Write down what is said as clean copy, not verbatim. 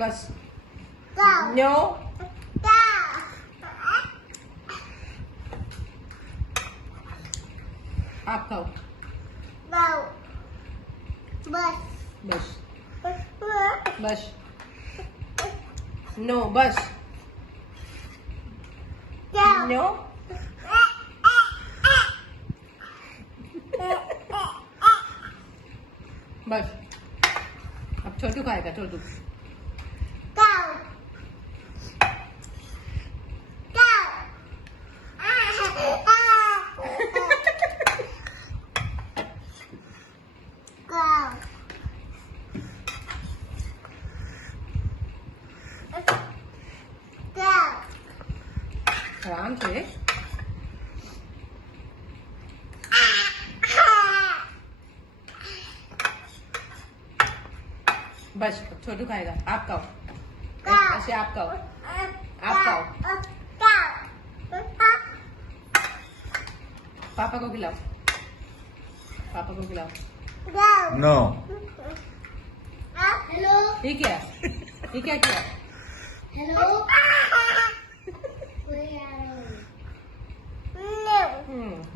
बस। Go. No. Go. आप खाओ। Go. Bus. बस Bus. बस। नो बस। Go. नो। बस। अब छोटू खाएगा, छोटू। Go. Go. Go. Go. आराम से। बस अब छोटू खाएगा, आप खाओ। ऐसे आप खाओ, आप खाओ। पापा को खिलाओ, पापा को खिलाओ। No. Hello. ये क्या? ये क्या किया? Hello. Where are you? No.